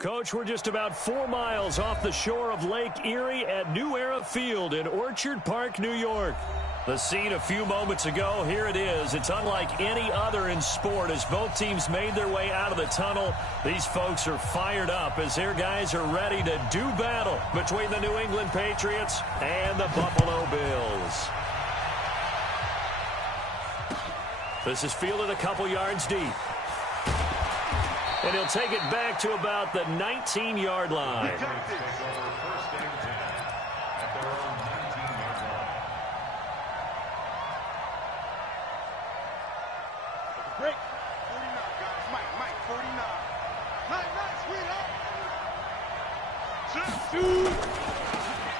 Coach, we're just about 4 miles off the shore of Lake Erie at New Era Field in Orchard Park, New York. The scene a few moments ago, here it is. It's unlike any other in sport as both teams made their way out of the tunnel. These folks are fired up as their guys are ready to do battle between the New England Patriots and the Buffalo Bills. This is fielded a couple yards deep. And he'll take it back to about the 19-yard line. Break. 49, guys. Mike, 49. Nice,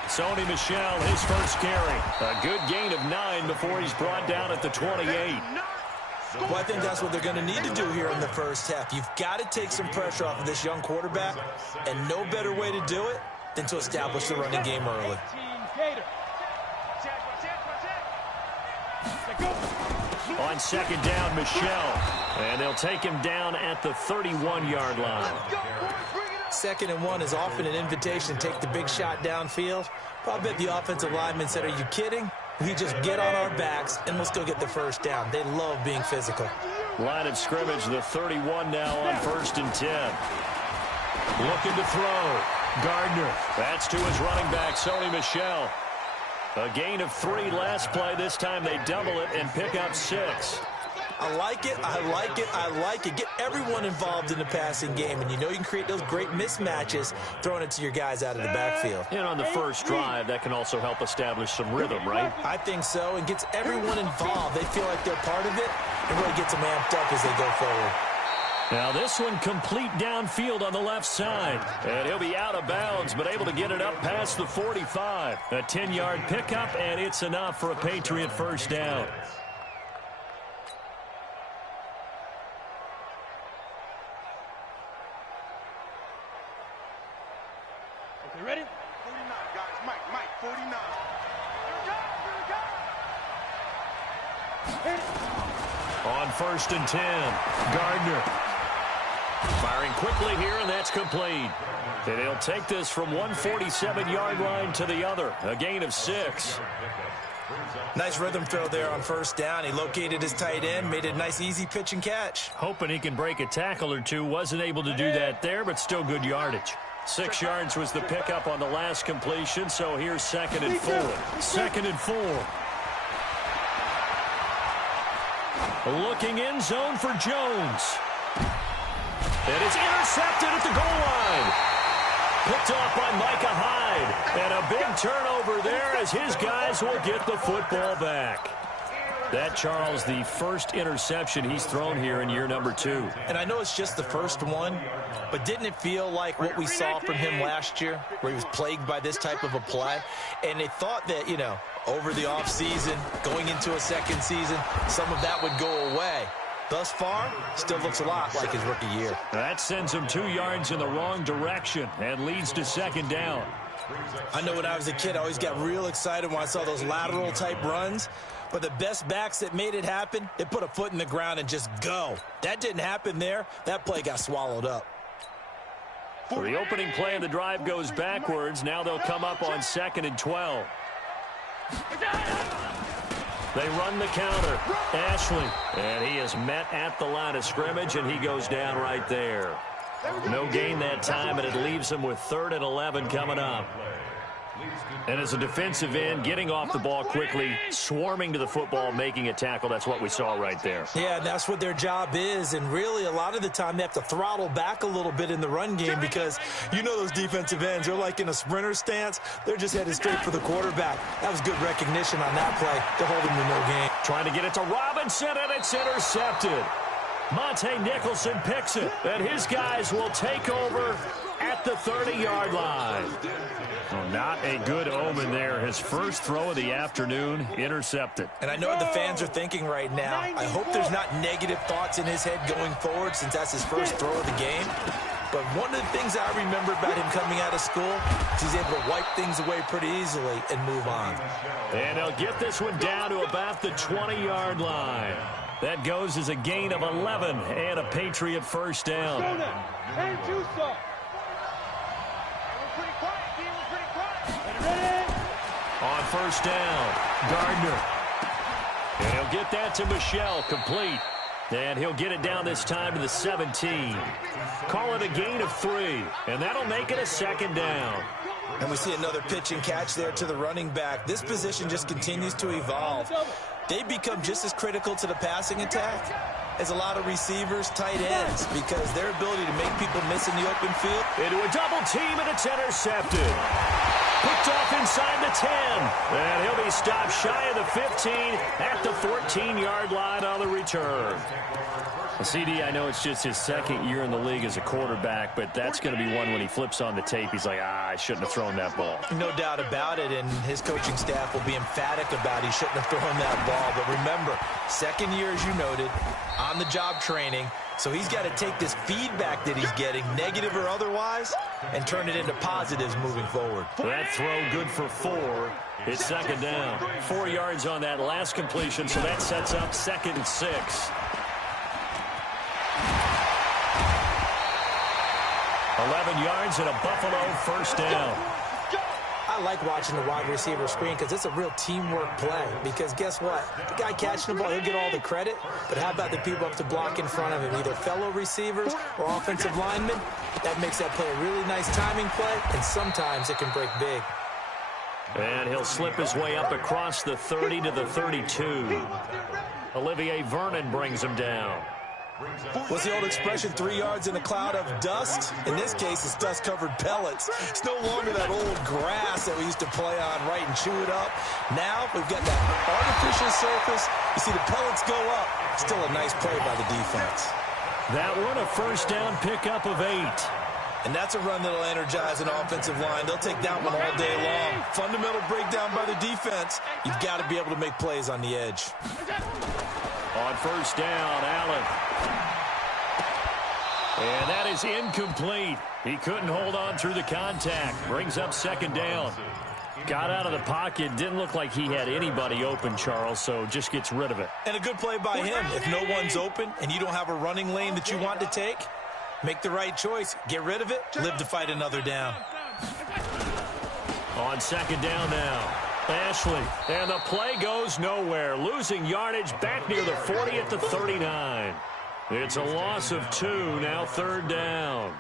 Sony Michel, his first carry. A good gain of 9 before he's brought down at the 28. Well, I think that's what they're going to need to do here in the first half. You've got to take some pressure off of this young quarterback, and no better way to do it than to establish the running game early. On second down, Michel. And they'll take him down at the 31-yard line. 2nd and 1 is often an invitation to take the big shot downfield. But I bet the offensive linemen said, are you kidding? We just get on our backs, and let's go get the first down. They love being physical. Line of scrimmage, the 31 now on 1st and 10. Looking to throw. Gardner. That's to his running back, Sony Michel. A gain of 3 last play. This time they double it and pick up 6. I like it, I like it, I like it. Get everyone involved in the passing game, and you know you can create those great mismatches throwing it to your guys out of the backfield. And on the first drive, that can also help establish some rhythm, right? I think so, and gets everyone involved. They feel like they're part of it, and really gets them amped up as they go forward. Now this one complete downfield on the left side. And he'll be out of bounds, but able to get it up past the 45. A 10-yard pickup, and it's enough for a Patriot first down. Okay, ready? 49, guys. Mike, 49. On 1st and 10, Gardner. Firing quickly here, and that's complete. And he'll take this from 147-yard line to the other. A gain of 6. Nice rhythm throw there on 1st down. He located his tight end, made a nice easy pitch and catch. Hoping he can break a tackle or two. Wasn't able to do that there, but still good yardage. 6 yards was the pickup on the last completion, so here's 2nd and 4. 2nd and 4. Looking in zone for Jones. And it's intercepted at the goal line. Picked off by Micah Hyde. And a big turnover there as his guys will get the football back. That, Charles, the first interception he's thrown here in year number 2. And I know it's just the first one, but didn't it feel like what we saw from him last year, where he was plagued by this type of a play? And they thought that, you know, over the offseason, going into a second season, some of that would go away. Thus far, still looks a lot like his rookie year. That sends him 2 yards in the wrong direction and leads to 2nd down. I know when I was a kid, I always got real excited when I saw those lateral-type runs. But the best backs that made it happen, they put a foot in the ground and just go. That didn't happen there. That play got swallowed up. So the opening play of the drive goes backwards. Now they'll come up on 2nd and 12. They run the counter. Ashley. And he is met at the line of scrimmage, and he goes down right there. No gain that time, and it leaves him with 3rd and 11 coming up. And as a defensive end, getting off the ball quickly, swarming to the football, making a tackle, that's what we saw right there. Yeah, that's what their job is, and really a lot of the time they have to throttle back a little bit in the run game because you know those defensive ends, they're like in a sprinter stance. They're just headed straight for the quarterback. That was good recognition on that play to hold him to no gain. Trying to get it to Robinson, and it's intercepted. Monte Nicholson picks it, and his guys will take over at the 30-yard line. Well, not a good omen there. His first throw of the afternoon, intercepted. And I know what the fans are thinking right now. I hope there's not negative thoughts in his head going forward since that's his first throw of the game. But one of the things I remember about him coming out of school is he's able to wipe things away pretty easily and move on. And he'll get this one down to about the 20-yard line. That goes as a gain of 11 and a Patriot first down. On first down, Gardner. And he'll get that to Michel, complete. And he'll get it down this time to the 17. Call it a gain of 3, and that'll make it a second down. And we see another pitch and catch there to the running back. This position just continues to evolve. They become just as critical to the passing attack as a lot of receivers, tight ends, because their ability to make people miss in the open field. Into a double team, and it's intercepted. Picked off inside the 10. And he'll be stopped shy of the 15 at the 14-yard line on the return. CD, I know it's just his second year in the league as a quarterback, but that's going to be one when he flips on the tape. He's like, I shouldn't have thrown that ball. No doubt about it, and his coaching staff will be emphatic about he shouldn't have thrown that ball. But remember, second year, as you noted, on-the-job training, so he's got to take this feedback that he's getting, negative or otherwise, and turn it into positives moving forward. That throw good for 4. It's second down. 4 yards on that last completion, so that sets up 2nd and 6. 11 yards and a Buffalo first down. I like watching the wide receiver screen because it's a real teamwork play. Because guess what? The guy catching the ball, he'll get all the credit. But how about the people up to block in front of him? Either fellow receivers or offensive linemen. That makes that play a really nice timing play, and sometimes it can break big. And he'll slip his way up across the 30 to the 32. Olivier Vernon brings him down. What's the old expression, 3 yards in a cloud of dust? In this case, it's dust-covered pellets. It's no longer that old grass that we used to play on, right, and chew it up. Now we've got that artificial surface. You see the pellets go up. Still a nice play by the defense. That one a first down pickup of 8. And that's a run that'll energize an offensive line. They'll take that one all day long. Fundamental breakdown by the defense. You've got to be able to make plays on the edge. On first down, Allen. And that is incomplete. He couldn't hold on through the contact. Brings up second down. Got out of the pocket. Didn't look like he had anybody open, Charles, so just gets rid of it. And a good play by him. If no one's open and you don't have a running lane that you want to take, make the right choice. Get rid of it. Live to fight another down. On second down now, Ashley. And the play goes nowhere. Losing yardage back near the 40 at the 39. It's a loss of 2, now third down.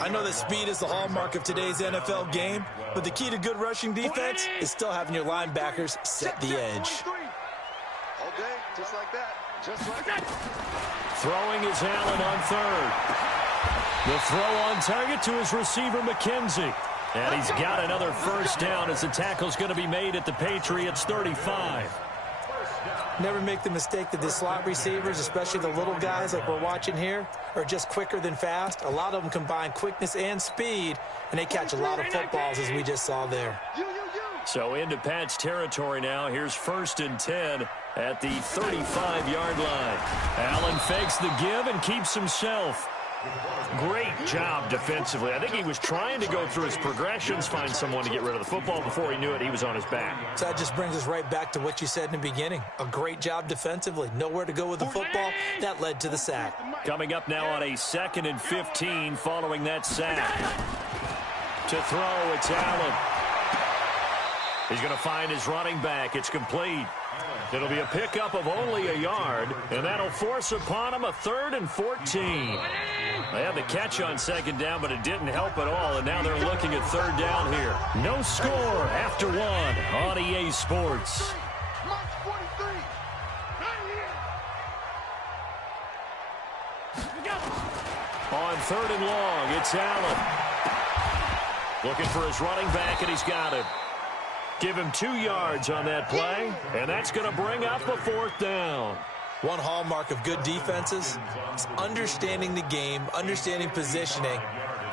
I know that speed is the hallmark of today's NFL game, but the key to good rushing defense is still having your linebackers set the edge. All day, just like that. Just like that. Throwing is Allen on third. The throw on target to his receiver, McKenzie. And he's got another first down as the tackle's going to be made at the Patriots' 35. Never make the mistake that the slot receivers, especially the little guys like we're watching here, are just quicker than fast. A lot of them combine quickness and speed, and they catch a lot of footballs, as we just saw there. So into Pat's territory now. Here's 1st and 10 at the 35-yard line. Allen fakes the give and keeps himself. Great job defensively. I think he was trying to go through his progressions, find someone to get rid of the football. Before he knew it, he was on his back. So that just brings us right back to what you said in the beginning. A great job defensively. Nowhere to go with the football. That led to the sack. Coming up now on a 2nd and 15 following that sack. To throw, it's Allen. He's going to find his running back. It's complete. It'll be a pickup of only a yard, and that'll force upon him a 3rd and 14. They had the catch on second down, but it didn't help at all, and now they're looking at third down here. No score after 1 on EA Sports. On 3rd and long, it's Allen. Looking for his running back, and he's got it. Give him 2 yards on that play, and that's going to bring up a 4th down. One hallmark of good defenses is understanding the game, understanding positioning,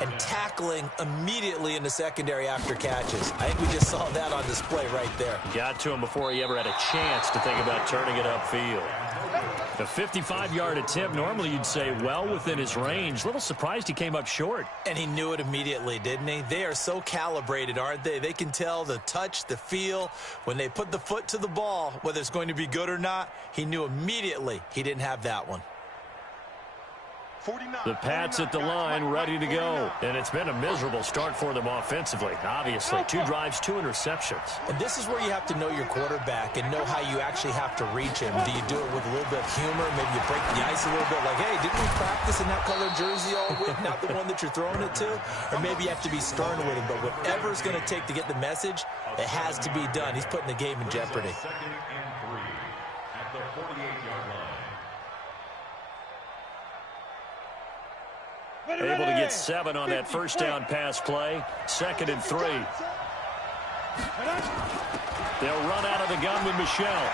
and tackling immediately in the secondary after catches. I think we just saw that on display right there. Got to him before he ever had a chance to think about turning it upfield. The 55-yard attempt, normally you'd say well within his range. A little surprised he came up short. And he knew it immediately, didn't he? They are so calibrated, aren't they? They can tell the touch, the feel. When they put the foot to the ball, whether it's going to be good or not, he knew immediately he didn't have that one. The Pats at the line, ready to go. And it's been a miserable start for them offensively. Obviously, 2 drives, 2 interceptions. And this is where you have to know your quarterback and know how you actually have to reach him. Do you do it with a little bit of humor? Maybe you break the ice a little bit, like, hey, didn't we practice in that color jersey all week, not the one that you're throwing it to? Or maybe you have to be stern with him. But whatever it's going to take to get the message, it has to be done. He's putting the game in jeopardy. Able to get 7 on that first down pass play. 2nd and 3. They'll run out of the gun with Michelle.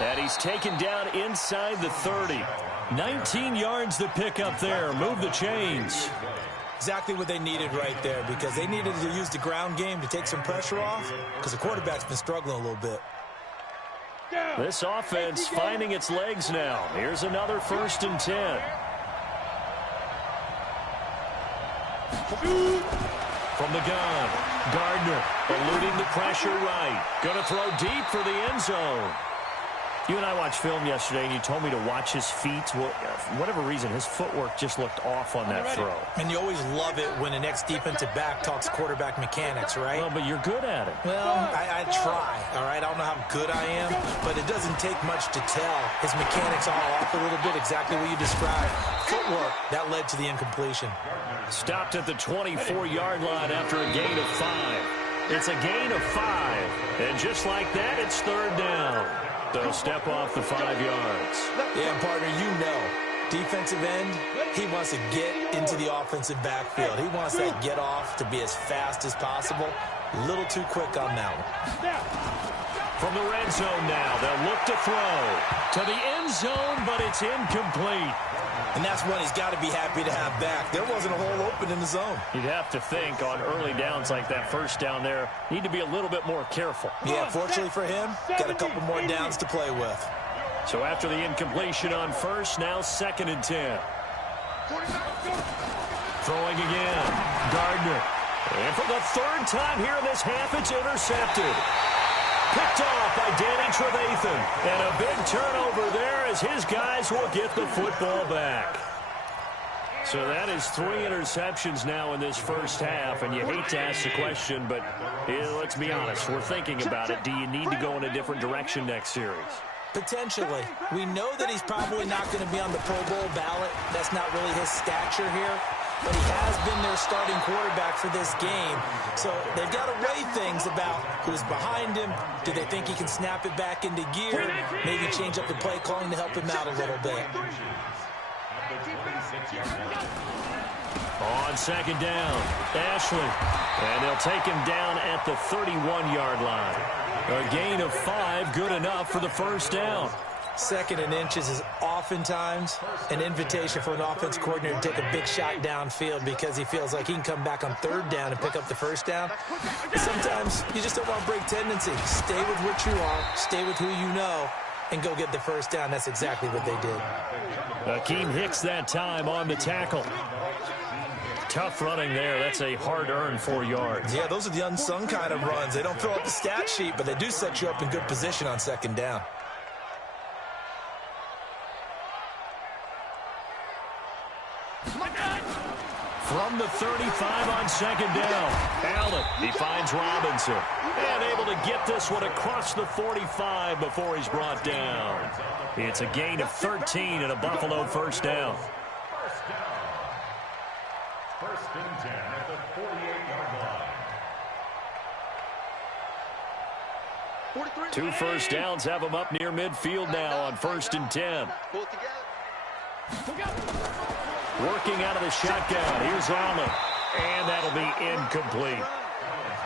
And he's taken down inside the 30. 19 yards to pick up there. Move the chains. Exactly what they needed right there, because they needed to use the ground game to take some pressure off, because the quarterback's been struggling a little bit. This offense finding its legs now. Here's another 1st and 10. From the gun, Gardner eluding the pressure right. Going to throw deep for the end zone. You and I watched film yesterday, and you told me to watch his feet. Well, for whatever reason, his footwork just looked off on that throw. And you always love it when an ex-defensive back talks quarterback mechanics, right? Well, but you're good at it. Well, I try, all right? I don't know how good I am, but it doesn't take much to tell. His mechanics are off a little bit, exactly what you described. Footwork, that led to the incompletion. Stopped at the 24-yard line after a gain of 5. It's a gain of 5. And just like that, it's 3rd down. They'll step off the 5 yards. Yeah, partner, you know, defensive end, he wants to get into the offensive backfield. He wants that get off to be as fast as possible. A little too quick on that one. From the red zone now, they'll look to throw to the end zone, but it's incomplete. And that's one he's got to be happy to have back. There wasn't a hole open in the zone. You'd have to think on early downs like that first down there, need to be a little bit more careful. Yeah, fortunately for him, got a couple more downs to play with. So after the incompletion on first, now 2nd and 10. Throwing again, Gardner. And for the 3rd time here in this half, it's intercepted. Picked off by Danny Trevathan. And a big turnover there as his guys will get the football back. So that is 3 interceptions now in this first half. And you hate to ask the question, but let's be honest. We're thinking about it. Do you need to go in a different direction next series? Potentially. We know that he's probably not going to be on the Pro Bowl ballot. That's not really his stature here. But he has been their starting quarterback for this game. So they've got to weigh things about who's behind him. Do they think he can snap it back into gear? Maybe change up the play calling to help him out a little bit. On 2nd down, Ashley. And they'll take him down at the 31-yard line. A gain of 5, good enough for the 1st down. 2nd and inches is oftentimes an invitation for an offense coordinator to take a big shot downfield because he feels like he can come back on 3rd down and pick up the 1st down. But sometimes you just don't want to break tendency. Stay with what you are, stay with who you know, and go get the 1st down. That's exactly what they did. Akeem Hicks that time on the tackle. Tough running there. That's a hard-earned 4 yards. Yeah, those are the unsung kind of runs. They don't throw up the stat sheet, but they do set you up in good position on 2nd down. From the 35 on 2nd down, Allen, he finds Robinson. And able to get this one across the 45 before he's brought down. It's a gain of 13 and a Buffalo 1st down. 1st and 10 at the 48-yard line. 2 first downs have them up near midfield now on 1st and 10. Working out of the shotgun. Here's Allen. And that'll be incomplete.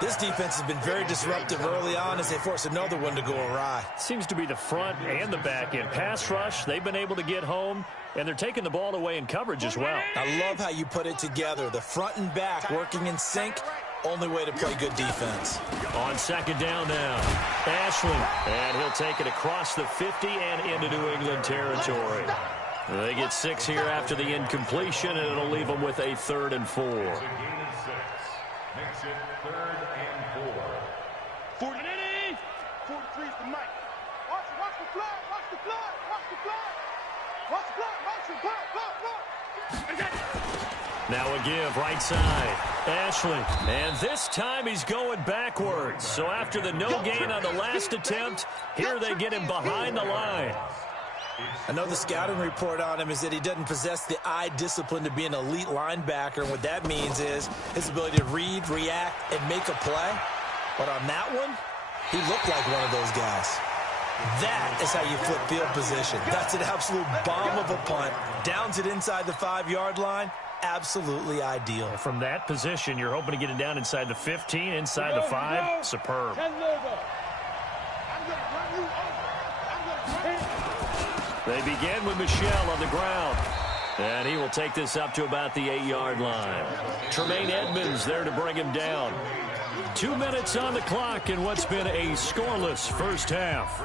This defense has been very disruptive early on as they force another one to go awry. Seems to be the front and the back end. Pass rush, they've been able to get home, and they're taking the ball away in coverage as well. I love how you put it together. The front and back working in sync. Only way to play good defense. On 2nd down now, Ashley. And he'll take it across the 50 and into New England territory. They get 6 here after the incompletion, and it'll leave them with a 3rd and 4. Makes it 3rd and 4. 43 is the mic. Watch the flood, watch the flood, watch the flood. Now a give, right side. Ashley. And this time he's going backwards. So after the no gain on the last attempt, here they get him behind the line. I know the scouting report on him is that he doesn't possess the eye discipline to be an elite linebacker. And what that means is his ability to read, react, and make a play. But on that one, he looked like one of those guys. That is how you flip field position. That's an absolute bomb of a punt. Downs it inside the 5-yard line. Absolutely ideal. From that position, you're hoping to get it down inside the 15, inside the 5. Superb. They begin with Michelle on the ground. And he will take this up to about the 8-yard line. Tremaine Edmonds there to bring him down. 2 minutes on the clock in what's been a scoreless first half.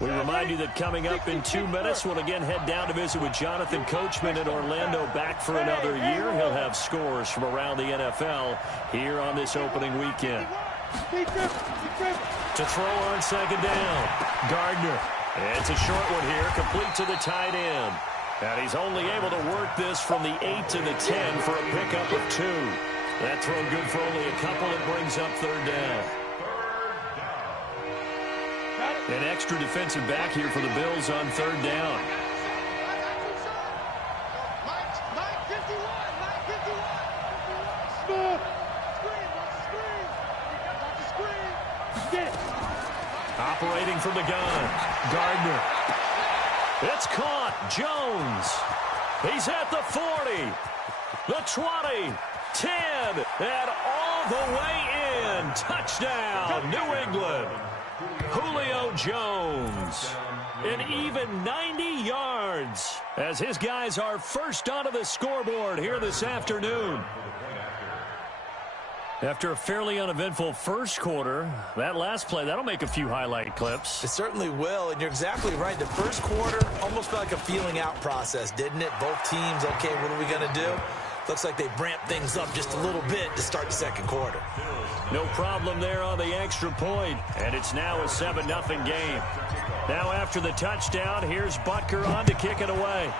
We remind you that coming up in 2 minutes, we'll again head down to visit with Jonathan Coachman in Orlando, back for another year. He'll have scores from around the NFL here on this opening weekend. To throw on second down, Gardner. It's a short one here, complete to the tight end. And he's only able to work this from the 8 to the 10 for a pickup of 2. That throw good for only a couple. It brings up third down. An extra defensive back here for the Bills on third down. Operating from the gun, Gardner. It's caught. Jones. He's at the 40, the 20, 10, and all the way in. Touchdown, New England. Julio Jones. An even 90 yards as his guys are first onto the scoreboard here this afternoon. After a fairly uneventful first quarter, that last play, that'll make a few highlight clips. It certainly will, and you're exactly right. The first quarter almost felt like a feeling out process, didn't it? Both teams, okay, what are we going to do? Looks like they ramped things up just a little bit to start the second quarter. No problem there on the extra point, and it's now a 7-0 game. Now after the touchdown, here's Butker on to kick it away.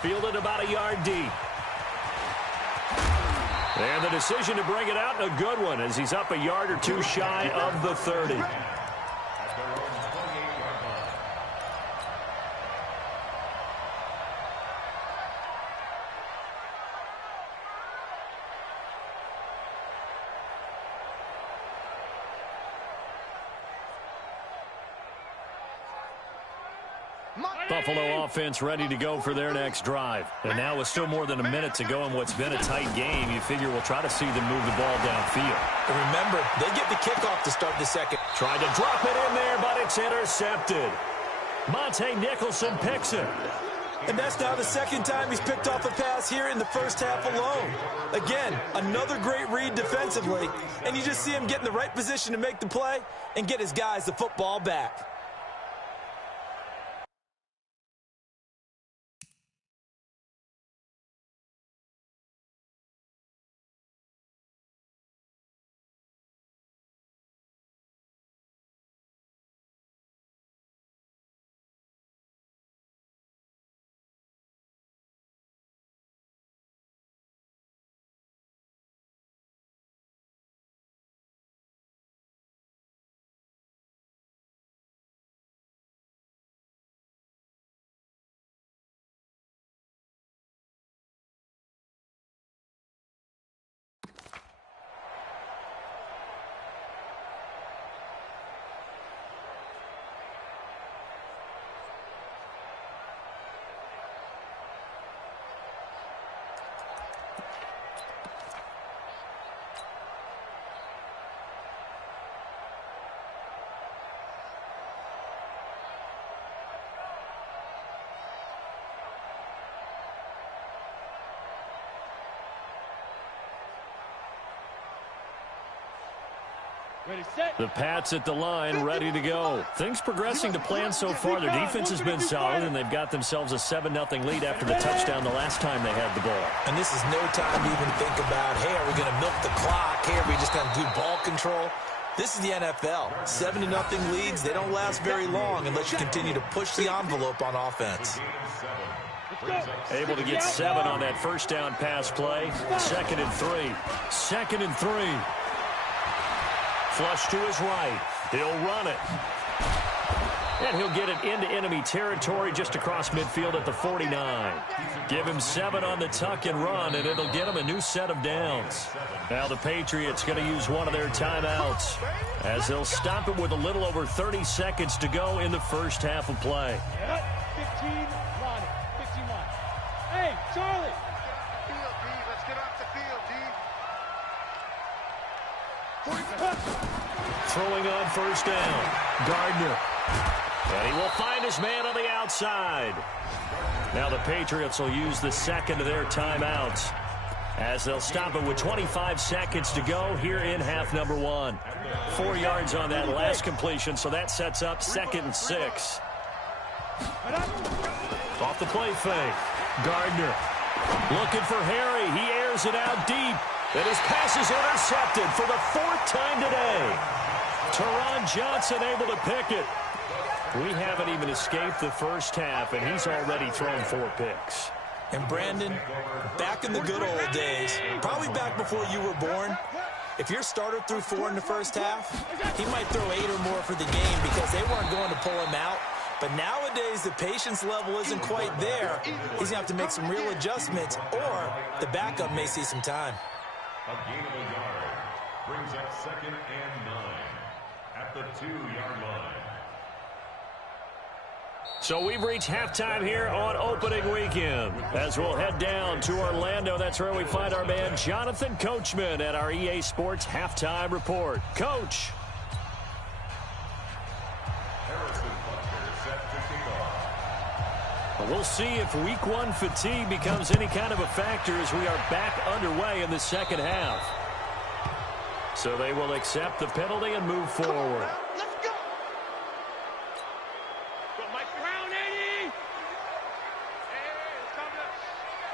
Fielded about a yard deep. And the decision to bring it out, a good one, as he's up a yard or two shy of the 30. Buffalo offense ready to go for their next drive. And now with still more than a minute to go in what's been a tight game, you figure we'll try to see them move the ball downfield. And remember, they get the kickoff to start the second. Tried to drop it in there, but it's intercepted. Monte Nicholson picks it. And that's now the second time he's picked off a pass here in the first half alone. Again, another great read defensively, and you just see him get in the right position to make the play and get his guys the football back. The Pats at the line, ready to go. Things progressing to plan so far. Their defense has been solid, and they've got themselves a 7-0 lead after the touchdown the last time they had the ball. And this is no time to even think about, hey, are we going to milk the clock? Hey, are we just going to do ball control? This is the NFL. 7-0 leads, they don't last very long unless you continue to push the envelope on offense. Able to get 7 on that first down pass play. 2nd and 3. 2nd and 3. Flush to his right. He'll run it. And he'll get it into enemy territory just across midfield at the 49. Give him 7 on the tuck and run, and it'll get him a new set of downs. Now the Patriots going to use one of their timeouts as they'll stop it with a little over 30 seconds to go in the first half of play. 15, Lonnie. 15 line. Hey, Charlie. Field, D. Let's get off the field, D. Throwing on first down. Gardner. And he will find his man on the outside. Now the Patriots will use the second of their timeouts as they'll stop it with 25 seconds to go here in half number 1. 4 yards on that last completion, so that sets up 2nd and 6. Off the play fake. Gardner looking for Harry. He airs it out deep. And his pass is intercepted for the 4th time today. Teron Johnson able to pick it. We haven't even escaped the first half, and he's already thrown 4 picks. And Brandon, back in the good old days, probably back before you were born, if your starter threw 4 in the first half, he might throw 8 or more for the game because they weren't going to pull him out. But nowadays, the patience level isn't quite there. He's going to have to make some real adjustments, or the backup may see some time. A gain of a yard brings up 2nd and 9 at the 2-yard line. So we've reached halftime here on opening weekend. As we'll head down to Orlando, that's where we find our man Jonathan Coachman at our EA Sports Halftime Report. Coach. We'll see if week 1 fatigue becomes any kind of a factor as we are back underway in the second half. So they will accept the penalty and move forward. Let's go. Go, Mike Brown, 80.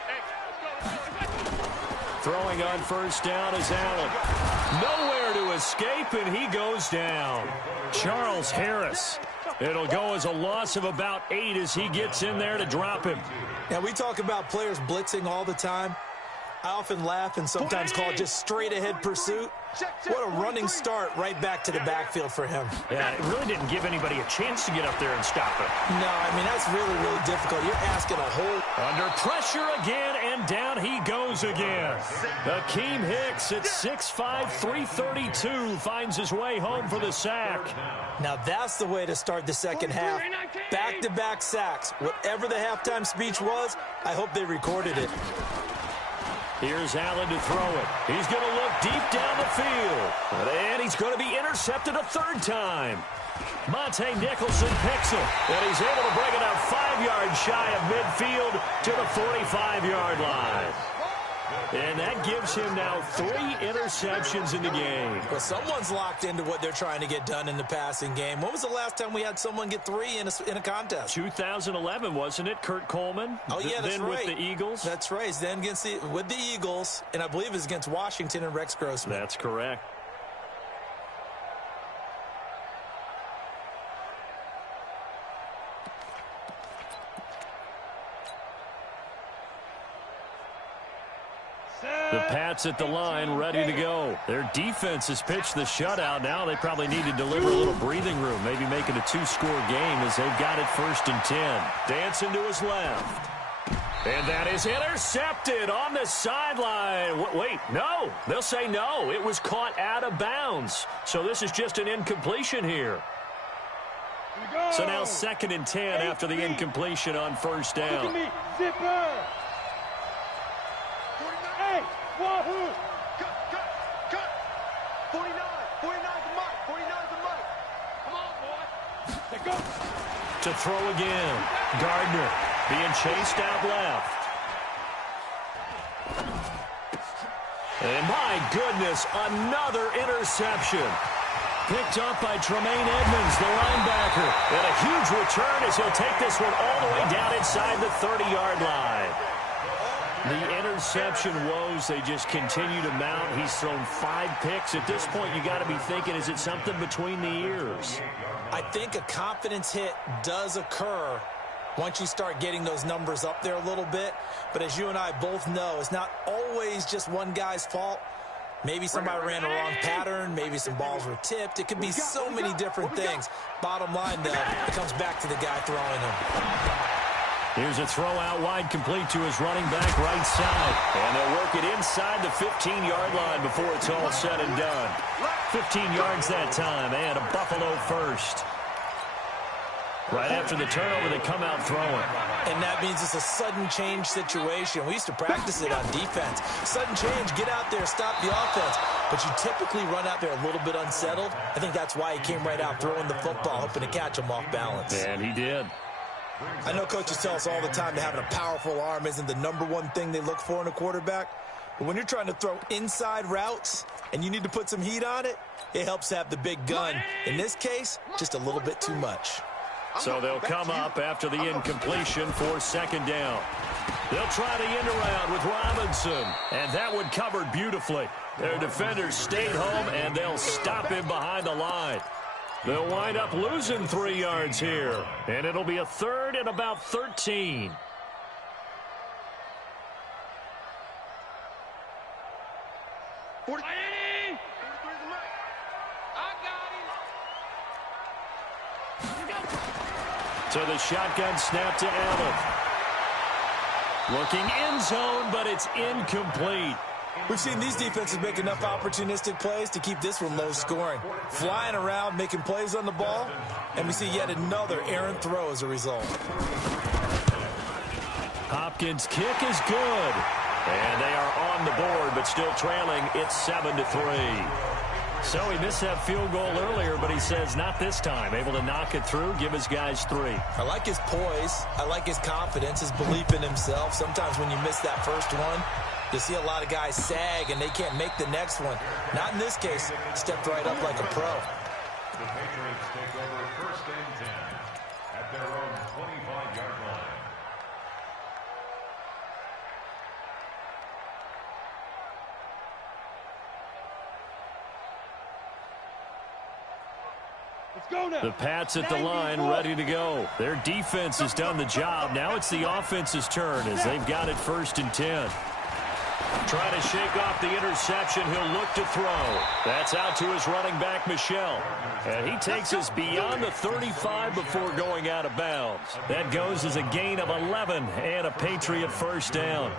Let's go. Throwing on first down is Allen. Nowhere to escape, and he goes down. Charles Harris. It'll go as a loss of about 8 as he gets in there to drop him. Now, we talk about players blitzing all the time. I often laugh and sometimes call it just straight-ahead pursuit. What a running start right back to the backfield for him. Yeah, it really didn't give anybody a chance to get up there and stop it. No, I mean, that's really, really difficult. You're asking a whole... Under pressure again, and down he goes again. Akeem Hicks at 6'5", 332 finds his way home for the sack. Now, that's the way to start the second half. Back-to-back sacks. Whatever the halftime speech was, I hope they recorded it. Here's Allen to throw it. He's going to look deep down the field. And he's going to be intercepted a 3rd time. Monte Nicholson picks it. And he's able to bring it out 5 yards shy of midfield to the 45-yard line. And that gives him now 3 interceptions in the game. Well, someone's locked into what they're trying to get done in the passing game. When was the last time we had someone get 3 in a contest? 2011, wasn't it? Kurt Coleman? Oh, yeah, that's then right. With the Eagles? That's right. Then with the Eagles, and I believe it was against Washington and Rex Grossman. That's correct. The Pats at the line, ready to go. Their defense has pitched the shutout. Now they probably need to deliver a little breathing room, maybe make it a 2-score game as they've got it 1st and 10. Dancing to his left. And that is intercepted on the sideline. Wait, no. They'll say no. It was caught out of bounds. So this is just an incompletion here. So now 2nd and 10 after the incompletion on first down. Zipper. Hey, wahoo. Cut. 49. 49's the mic. 49's the mic. Come on, boy. Let's go. To throw again. Gardner being chased out left. And my goodness, another interception. Picked up by Tremaine Edmonds, the linebacker. And a huge return as he'll take this one all the way down inside the 30-yard line. The interception woes, they just continue to mount. He's thrown 5 picks. At this point, you got to be thinking, is it something between the ears? I think a confidence hit does occur once you start getting those numbers up there a little bit. But as you and I both know, it's not always just one guy's fault. Maybe somebody ran the wrong pattern. Maybe some balls were tipped. It could be so many different things. Bottom line, though, it comes back to the guy throwing them. Here's a throw out wide, complete to his running back right side. And they'll work it inside the 15-yard line before it's all said and done. 15 yards that time, and a Buffalo first. Right after the turnover, they come out throwing. And that means it's a sudden change situation. We used to practice it on defense. Sudden change, get out there, stop the offense. But you typically run out there a little bit unsettled. I think that's why he came right out throwing the football, hoping to catch him off balance. And he did. I know coaches tell us all the time that having a powerful arm isn't the #1 thing they look for in a quarterback. But when you're trying to throw inside routes and you need to put some heat on it, it helps have the big gun. In this case, just a little bit too much. So they'll come up after the incompletion for second down. They'll try the end around with Robinson. And that one covered beautifully. Their defenders stayed home, and they'll stop him behind the line. They'll wind up losing 3 yards here. And it'll be a 3rd and about 13. So the shotgun snap to Allen. Looking end zone, but it's incomplete. We've seen these defenses make enough opportunistic plays to keep this one low scoring. Flying around, making plays on the ball, and we see yet another errant throw as a result. Hopkins' kick is good. And they are on the board, but still trailing. It's 7-3. So he missed that field goal earlier, but he says not this time. Able to knock it through, give his guys 3. I like his poise. I like his confidence, his belief in himself. Sometimes when you miss that first one, you see a lot of guys sag and they can't make the next one. Not in this case. Stepped right up like a pro. The Patriots take over 1st and 10 at their own 25-yard line. The Pats at the line, ready to go. Their defense has done the job. Now it's the offense's turn as they've got it 1st and 10. Trying to shake off the interception. He'll look to throw. That's out to his running back, Michel. And he takes us beyond the 35 before going out of bounds. That goes as a gain of 11 and a Patriot first down.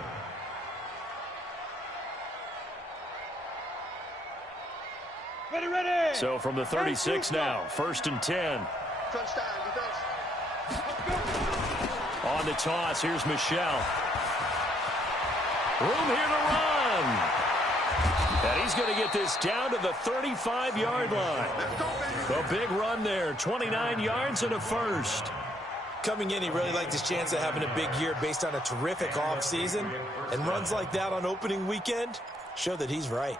Ready. So from the 36 now, 1st and 10. On the toss, here's Michel. Room here to run. And he's going to get this down to the 35-yard line. A big run there, 29 yards and a first. Coming in, he really liked his chance of having a big year based on a terrific offseason. And runs like that on opening weekend show that he's right.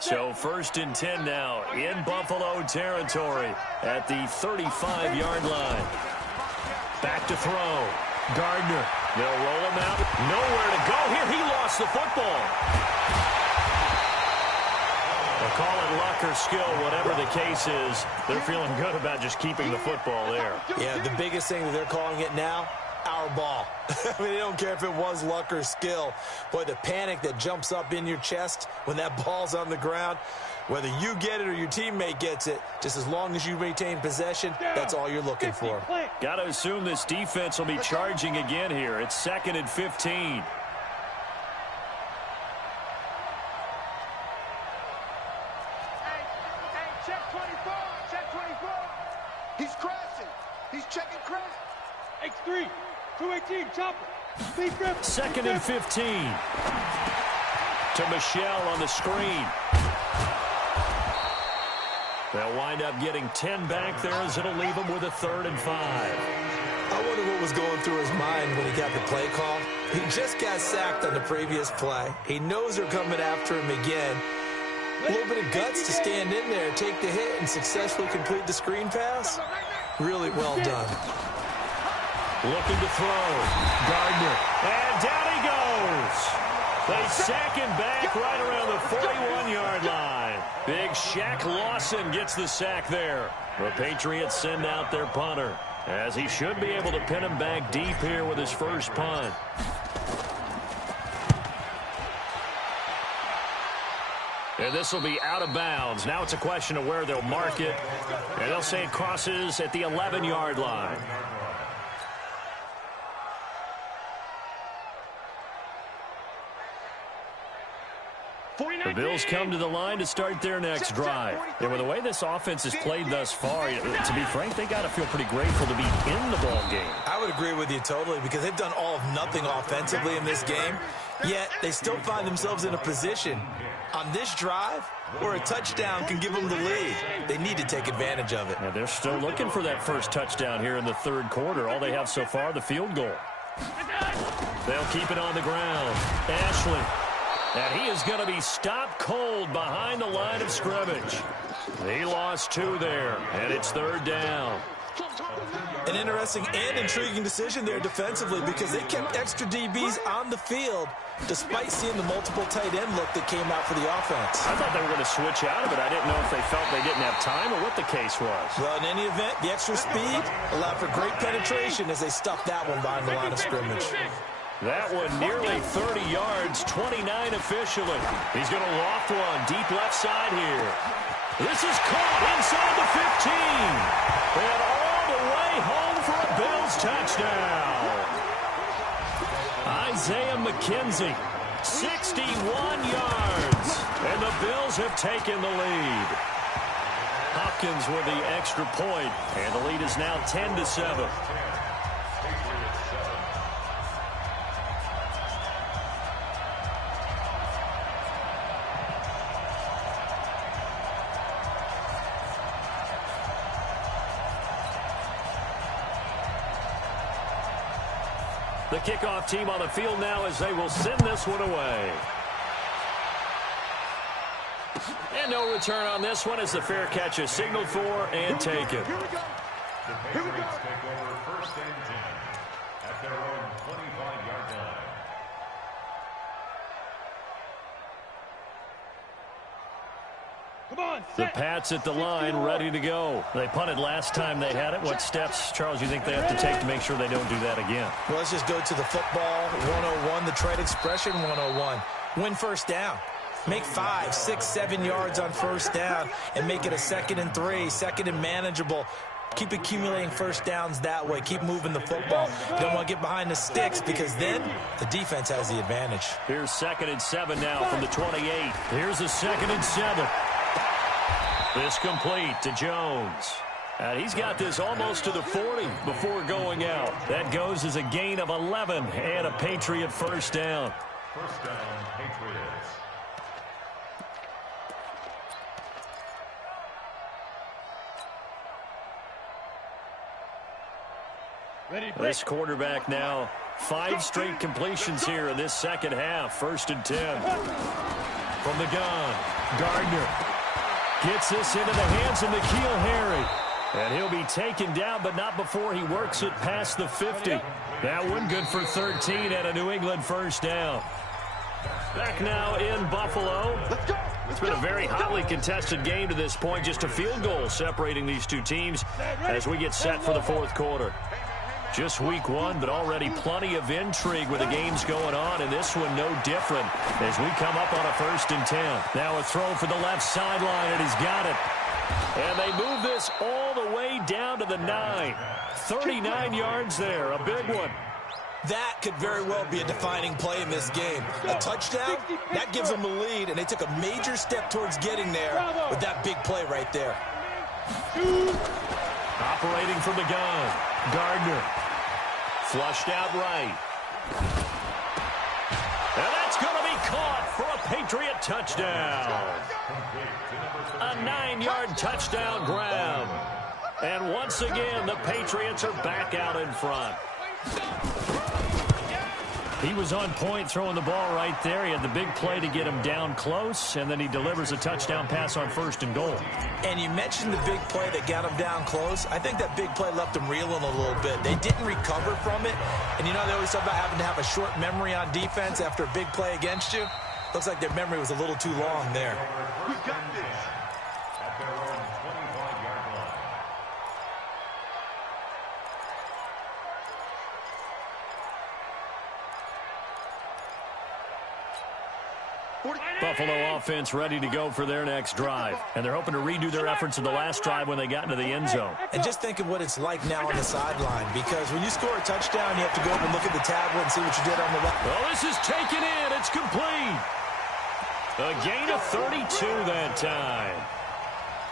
So 1st and 10 now in Buffalo territory at the 35-yard line. Back to throw. Gardner. They'll roll him out. Nowhere to go here. He lost the football. They'll call it luck or skill, whatever the case is. They're feeling good about just keeping the football there. Yeah, the biggest thing that they're calling it now, our ball. I mean, they don't care if it was luck or skill. Boy, the panic that jumps up in your chest when that ball's on the ground, whether you get it or your teammate gets it, just as long as you maintain possession, that's all you're looking for. Got to assume this defense will be charging again here. It's 2nd and 15. Check 24. Check 24. He's crashing. He's checking crash. X3. 218. Chopper. 2nd and 15. To Michel on the screen. They'll wind up getting 10 back there as it'll leave him with a 3rd and 5. I wonder what was going through his mind when he got the play call. He just got sacked on the previous play. He knows they're coming after him again. A little bit of guts to stand in there, take the hit, and successfully complete the screen pass. Really well done. Looking to throw. Gardner. And down he goes. They sack him back right around the 41-yard line. Big Shaq Lawson gets the sack there. The Patriots send out their punter, as he should be able to pin him back deep here with his first punt. And this will be out of bounds. Now it's a question of where they'll mark it. And they'll say it crosses at the 11-yard line. The Bills come to the line to start their next drive. And with the way this offense has played thus far, to be frank, they got to feel pretty grateful to be in the ball game. I would agree with you totally, because they've done all of nothing offensively in this game, yet they still find themselves in a position on this drive where a touchdown can give them the lead. They need to take advantage of it. And they're still looking for that first touchdown here in the third quarter. All they have so far, the field goal. They'll keep it on the ground. Ashley. And he is going to be stopped cold behind the line of scrimmage. He lost 2 there, and it's third down. An interesting and intriguing decision there defensively, because they kept extra DBs on the field despite seeing the multiple tight end look that came out for the offense. I thought they were going to switch out of it. I didn't know if they felt they didn't have time or what the case was. Well, in any event, the extra speed allowed for great penetration as they stuffed that one behind the line of scrimmage. That one nearly 30 yards, 29 officially. He's going to loft one deep left side here. This is caught inside the 15. And all the way home for a Bills touchdown. Isaiah McKenzie, 61 yards. And the Bills have taken the lead. Hopkins with the extra point, and the lead is now 10-7. The kickoff team on the field now as they will send this one away. And no return on this one as the fair catch is signaled for and taken. The Patriots take over first and 10 at their own 25-yard line. Come on, The Pats at the line, ready to go. They punted last time they had it. What steps, Charles, you think they have to take to make sure they don't do that again? Well, let's just go to the football 101, the trade expression 101. Win first down. Make 5, 6, 7 yards on first down and make it a 2nd and 3, 2nd and manageable. Keep accumulating first downs that way. Keep moving the football. You don't want to get behind the sticks, because then the defense has the advantage. Here's 2nd and 7 now from the 28. Here's a 2nd and 7. This complete to Jones. And he's got this almost to the 40 before going out. That goes as a gain of 11 and a Patriot first down. First down, Patriots. This quarterback now 5 straight completions here in this second half. 1st and 10. From the gun, Gardner gets this into the hands of N'Keal Harry. And he'll be taken down, but not before he works it past the 50. That one good for 13 and a New England first down. Back now in Buffalo. It's been a very hotly contested game to this point. Just a field goal separating these two teams as we get set for the fourth quarter. Just week 1, but already plenty of intrigue with the games going on, and this one no different as we come up on a 1st and 10. Now a throw for the left sideline, and he's got it. And they move this all the way down to the 9. 39 yards there, a big one. That could very well be a defining play in this game. A touchdown, that gives them the lead, and they took a major step towards getting there with that big play right there. Operating from the gun, Gardner. Flushed out right. And that's going to be caught for a Patriot touchdown. A 9-yard touchdown grab. And once again, the Patriots are back out in front. He was on point throwing the ball right there. He had the big play to get him down close, and then he delivers a touchdown pass on 1st and goal. And you mentioned the big play that got him down close. I think that big play left him reeling a little bit. They didn't recover from it. And you know, they always talk about having to have a short memory on defense after a big play against you. Looks like their memory was a little too long there. We got this. At their own 25-yard line. Buffalo offense ready to go for their next drive. And they're hoping to redo their efforts in the last drive when they got into the end zone. And just think of what it's like now on the sideline, because when you score a touchdown, you have to go over and look at the tablet and see what you did on the left. Well, this is taken in. It's complete. A gain of 32 that time.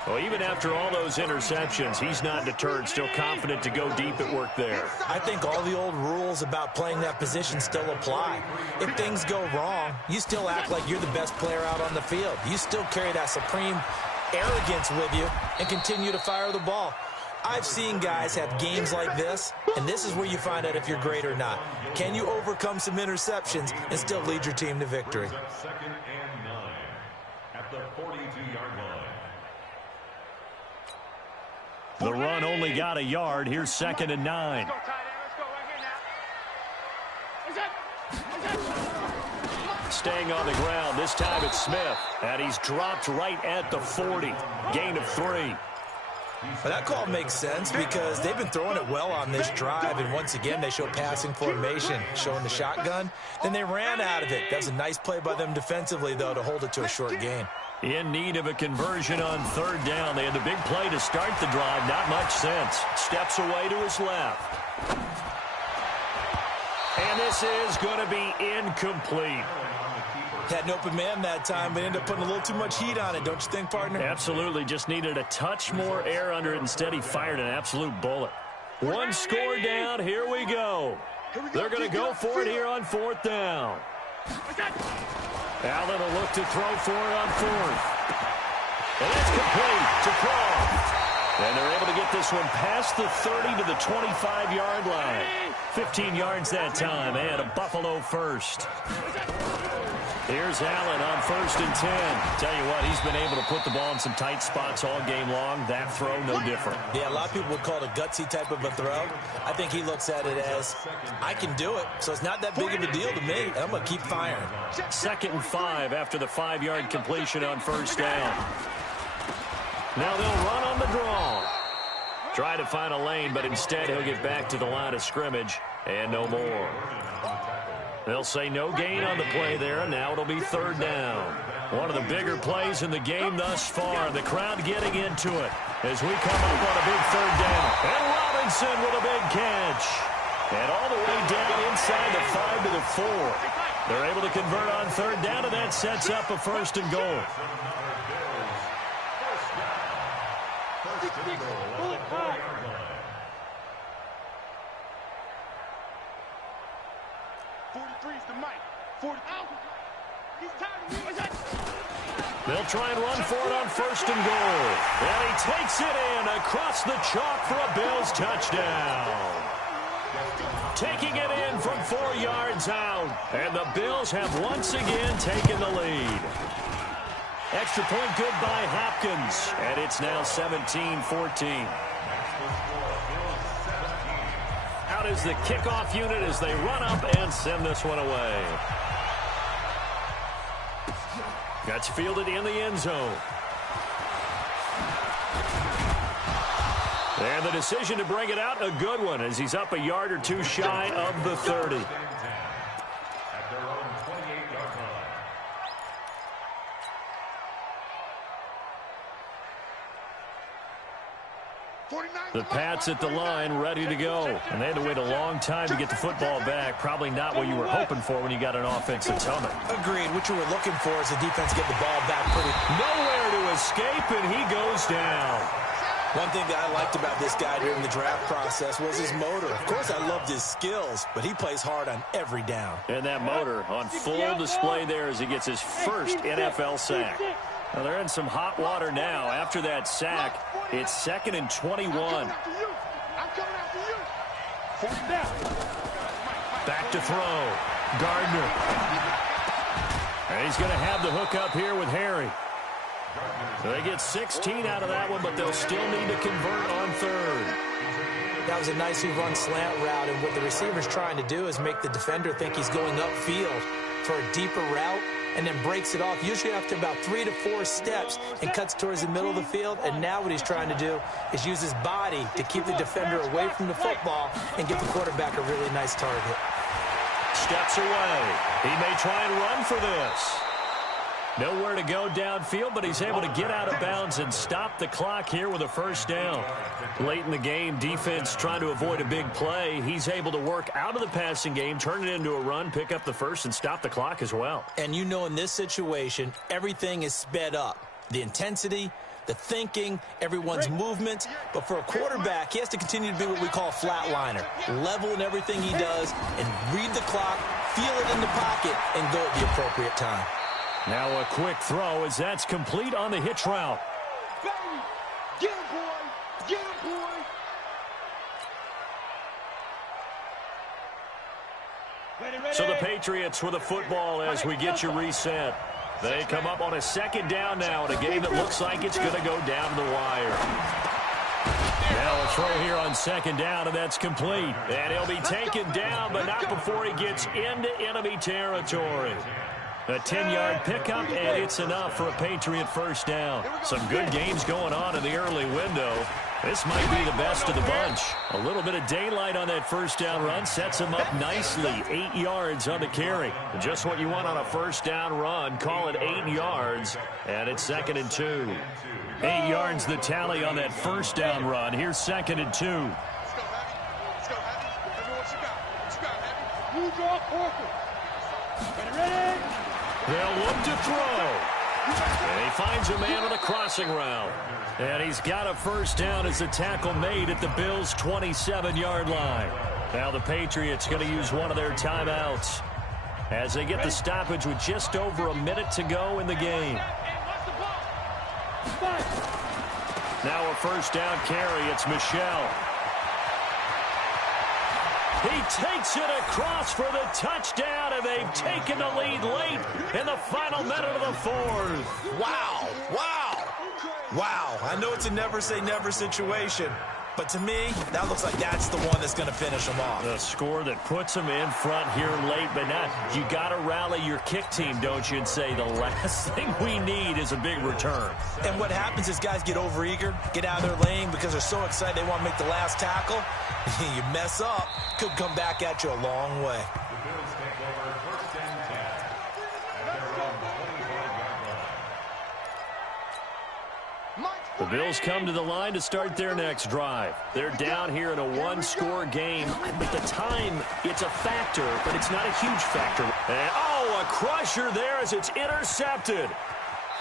Well, even after all those interceptions, he's not deterred, still confident to go deep at work there. I think all the old rules about playing that position still apply. If things go wrong, you still act like you're the best player out on the field. You still carry that supreme arrogance with you and continue to fire the ball. I've seen guys have games like this, and this is where you find out if you're great or not. Can you overcome some interceptions and still lead your team to victory? 2nd and 9 at the 42-yard line. The run only got a yard. Here's 2nd and 9. Let's go, tight end. Let's go right here now. Staying on the ground. This time it's Smith. And he's dropped right at the 40. Gain of 3. But that call makes sense because they've been throwing it well on this drive, and once again they show passing formation, showing the shotgun. Then they ran out of it. That was a nice play by them defensively, though, to hold it to a short gain. In need of a conversion on 3rd down. They had the big play to start the drive. Not much sense. Steps away to his left. And this is going to be incomplete. Had an open man that time, but ended up putting a little too much heat on it, don't you think, partner? Absolutely. Just needed a touch more air under it. Instead, he fired an absolute bullet. One score down. Here we go. They're going to go for it here on 4th down. Allen will look to throw for it on 4th. And that's complete to Croft. And they're able to get this one past the 30 to the 25-yard line. 15 yards that time, and a Buffalo first. Here's Allen on 1st and 10. Tell you what, he's been able to put the ball in some tight spots all game long. That throw, no different. Yeah, a lot of people would call it a gutsy type of a throw. I think he looks at it as, I can do it, so it's not that big of a deal to me, and I'm going to keep firing. 2nd and 5 after the 5-yard completion on 1st down. Now they'll run on the draw. Try to find a lane, but instead he'll get back to the line of scrimmage, and no more. They'll say no gain on the play there. Now it'll be 3rd down. One of the bigger plays in the game thus far. The crowd getting into it as we come up on a big 3rd down. And Robinson with a big catch. And all the way down inside the 5 to the 4. They're able to convert on 3rd down, and that sets up a 1st and goal. They'll try and run for it on 1st and goal. And he takes it in across the chalk for a Bills touchdown. Taking it in from 4 yards out. And the Bills have once again taken the lead. Extra point good by Hopkins. And it's now 17-14. Out is the kickoff unit as they run up and send this one away. That's fielded in the end zone. And the decision to bring it out, a good one, as he's up a yard or two shy of the 30. At their own 28-yard line. The Pats at the line, ready to go. And they had to wait a long time to get the football back. Probably not what you were hoping for when you got an offense that's humming. Agreed. What you were looking for is the defense get the ball back pretty. Nowhere to escape, and he goes down. One thing that I liked about this guy during the draft process was his motor. Of course, I loved his skills, but he plays hard on every down. And that motor on full display there as he ggets his first NFL sack. Now, they're in some hot water now. After that sack, it's 2nd and 21. Back to throw. Gardner. And he's going to have the hook up here with Harry. So they get 16 out of that one, but they'll still need to convert on third. That was a nicely run slant route, and what the receiver's trying to do is make the defender think he's going upfield for a deeper route, and then breaks it off, usually after about 3 to 4 steps, and cuts towards the middle of the field. And now what he's trying to do is use his body to keep the defender away from the football and give the quarterback a really nice target. Steps away. He may try and run for this. Nowhere to go downfield, but he's able to get out of bounds and stop the clock here with a first down. Late in the game, defense trying to avoid a big play. He's able to work out of the passing game, turn it into a run, pick up the first, and stop the clock as well. And you know in this situation, everything is sped up. The intensity, the thinking, everyone's movement. But for a quarterback, he has to continue to be what we call a flatliner. Level in everything he does and read the clock, feel it in the pocket, and go at the appropriate time. Now a quick throw as that's complete on the hitch route. Get him, boy! Get him, boy! So the Patriots with the football as we get you reset. They come up on a second down now in a game that looks like it's going to go down to the wire. Now a throw here on second down, and that's complete. And he'll be taken down, but not before he gets into enemy territory. A 10-yard pickup, and it's enough for a Patriot first down. Some good games going on in the early window. This might be the best of the bunch. A little bit of daylight on that first down run sets him up nicely. 8 yards on the carry. Just what you want on a first down run. Call it 8 yards, and it's 2nd and 2. 8 yards the tally on that first down run. Here's 2nd and 2. Let's go, Heavy. Let's go, Heavy. Tell me what you got. What you got, Heavy? You draw Corker. Ready? They'll look to throw. And he finds a man on the crossing route. And he's got a first down as the tackle made at the Bills' 27-yard line. Now the Patriots going to use one of their timeouts as they get the stoppage with just over a minute to go in the game. Now a first down carry. It's Michel. He takes it across for the touchdown, and they've taken the lead late in the final minute of the fourth. Wow. Wow. Wow. I know it's a never-say-never situation, but to me, that looks like that's the one that's going to finish them off. The score that puts them in front here late, but not. You got to rally your kick team, don't you, and say the last thing we need is a big return. And what happens is guys get overeager, get out of their lane because they're so excited they want to make the last tackle. You mess up, could come back at you a long way. The Bills take over 1st and 10 at their own 25-yard line. The Bills come to the line to start their next drive. They're down here in a one-score game. At the time, it's a factor, but it's not a huge factor. And, oh, a crusher there as it's intercepted.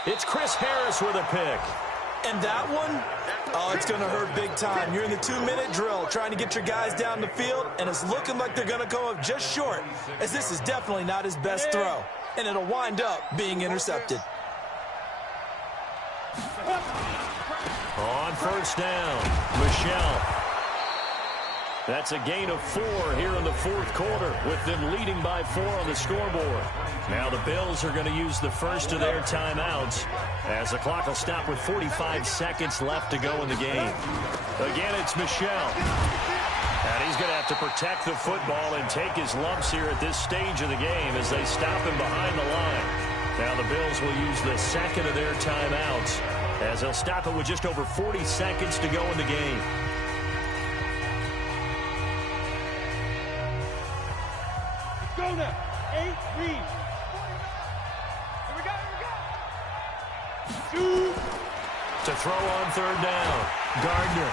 It's Chris Harris with a pick. And that one, oh, it's going to hurt big time. You're in the 2-minute drill trying to get your guys down the field, and it's looking like they're going to come up just short, as this is definitely not his best throw, and it'll wind up being intercepted. On first down, Michel. That's a gain of 4 here in the fourth quarter, with them leading by 4 on the scoreboard. Now the Bills are going to use the first of their timeouts as the clock will stop with 45 seconds left to go in the game. Again, it's Michel. And he's going to have to protect the football and take his lumps here at this stage of the game as they stop him behind the line. Now the Bills will use the second of their timeouts as they'll stop it with just over 40 seconds to go in the game. Go now. 8 lead. Here we go. To throw on third down, Gardner.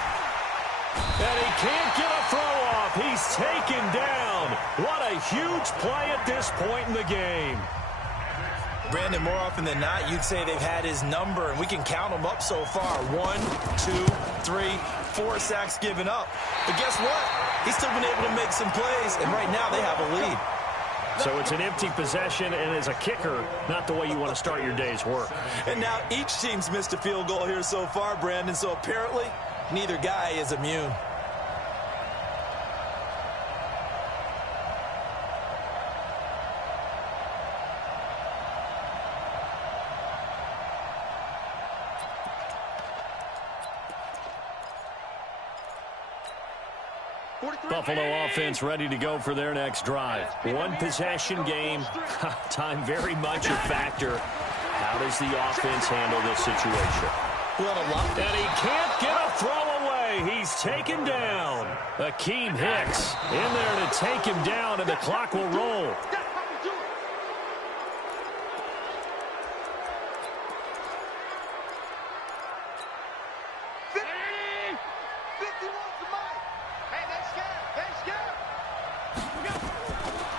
And he can't get a throw off. He's taken down. What a huge play at this point in the game. Brandon, more often than not, you'd say they've had his number, and we can count them up so far. 1, 2, 3, 4 sacks given up. But guess what? He's still been able to make some plays, and right now they have a lead. So it's an empty possession, and as a kicker, not the way you want to start your day's work. And now each team's missed a field goal here so far, Brandon, so apparently neither guy is immune. Buffalo offense ready to go for their next drive. One possession game. Time very much a factor. How does the offense handle this situation? And he can't get a throw away. He's taken down. Akeem Hicks in there to take him down, and the clock will roll.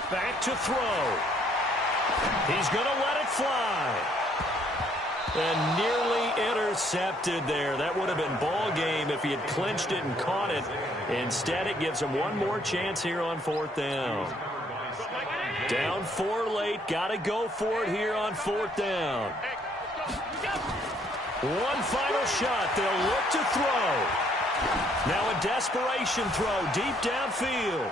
Back to throw. He's going to let it fly. And nearly intercepted there. That would have been ball game if he had clinched it and caught it. Instead, it gives him one more chance here on 4th down. Down 4 late. Got to go for it here on 4th down. One final shot. They'll look to throw. Now a desperation throw deep downfield.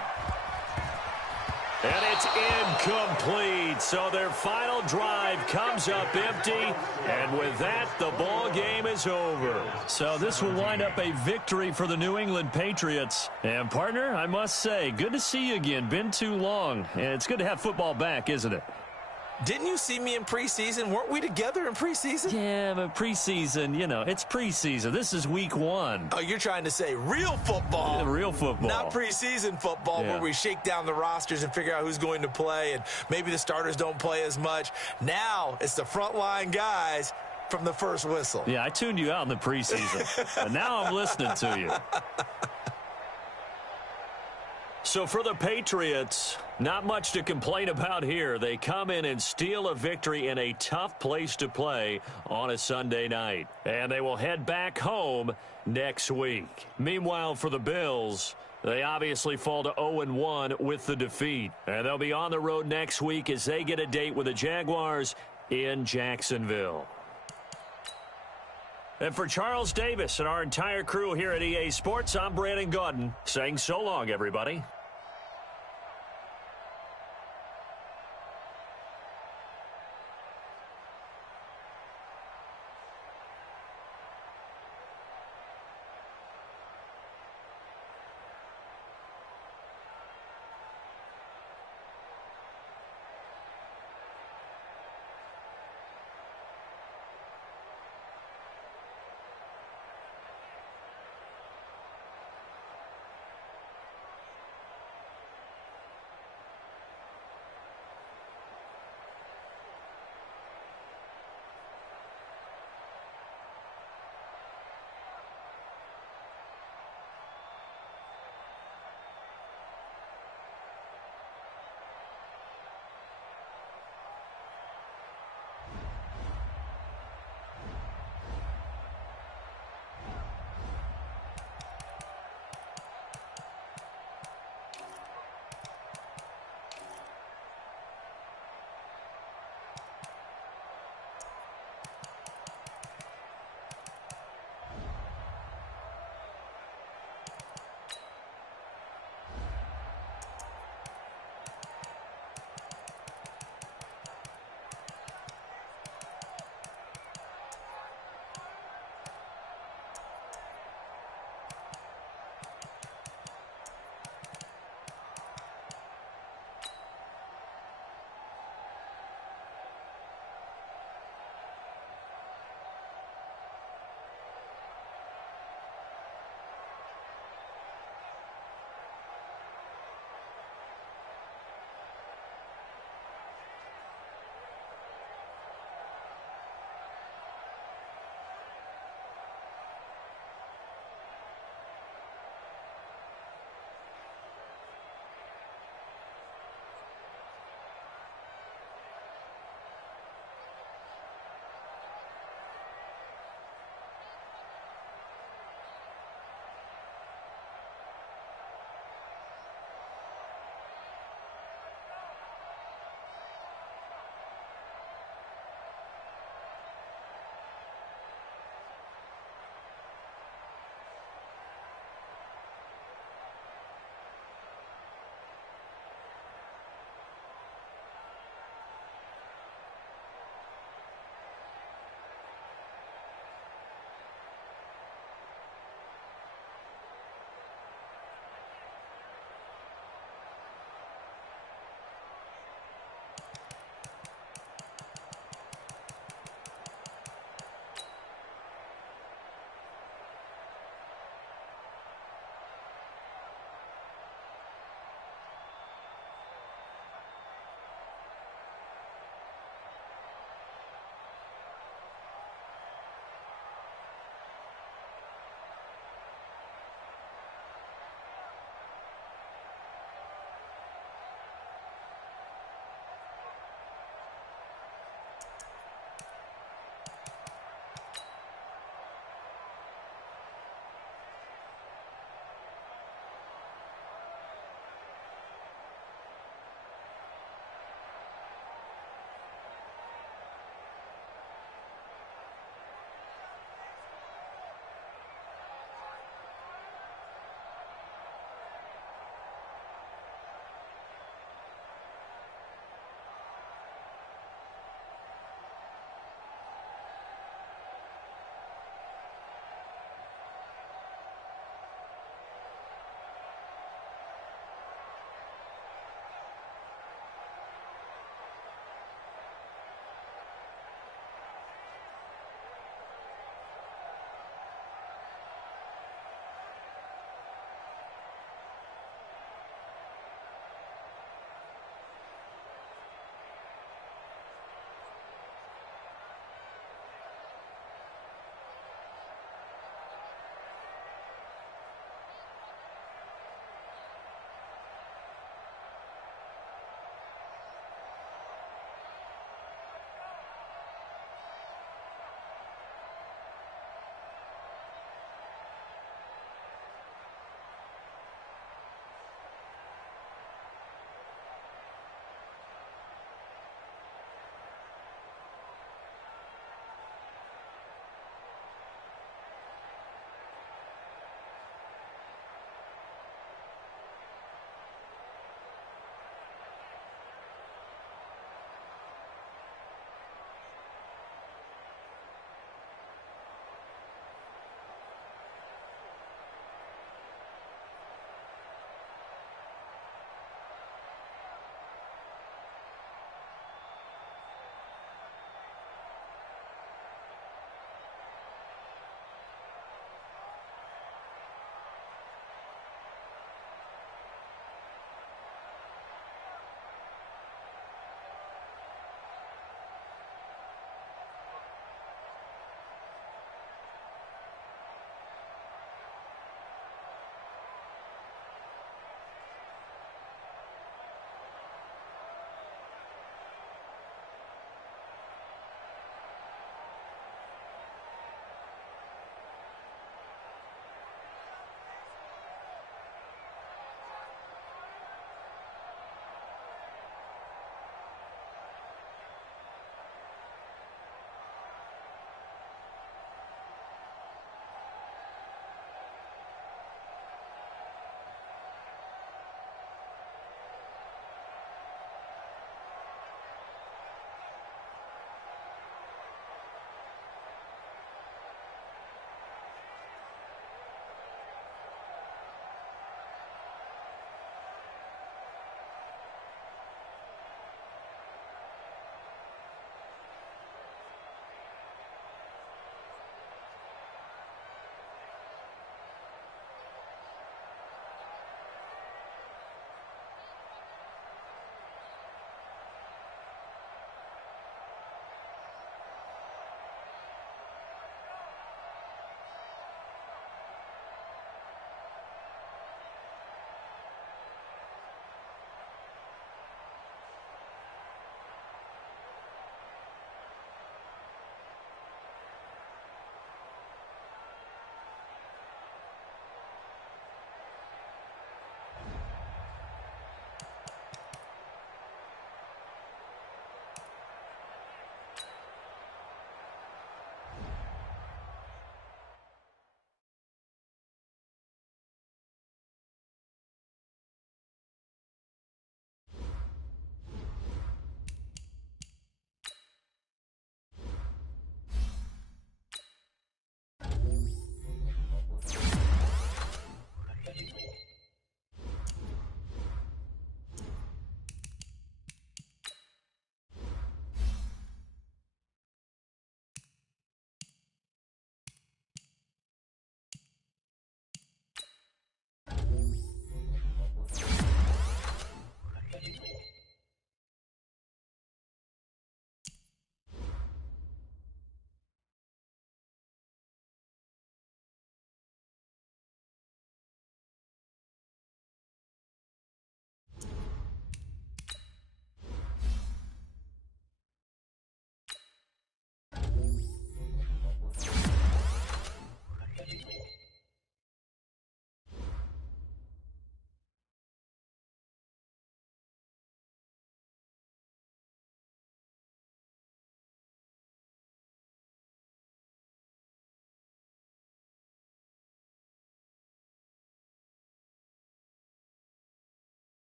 And it's incomplete. So their final drive comes up empty. And with that, the ball game is over. So this will wind up a victory for the New England Patriots. And, partner, I must say, good to see you again. Been too long. And it's good to have football back, isn't it? Didn't you see me in preseason? Weren't we together in preseason? Yeah, but preseason, you know, it's preseason. This is week 1. Oh, you're trying to say real football. Yeah, real football. Not preseason football where we shake down the rosters and figure out who's going to play, and maybe the starters don't play as much. Now it's the frontline guys from the first whistle. Yeah, I tuned you out in the preseason, and now I'm listening to you. So for the Patriots, not much to complain about here. They come in and steal a victory in a tough place to play on a Sunday night. And they will head back home next week. Meanwhile, for the Bills, they obviously fall to 0-1 with the defeat. And they'll be on the road next week as they get a date with the Jaguars in Jacksonville. And for Charles Davis and our entire crew here at EA Sports, I'm Brandon Gaudin saying so long, everybody.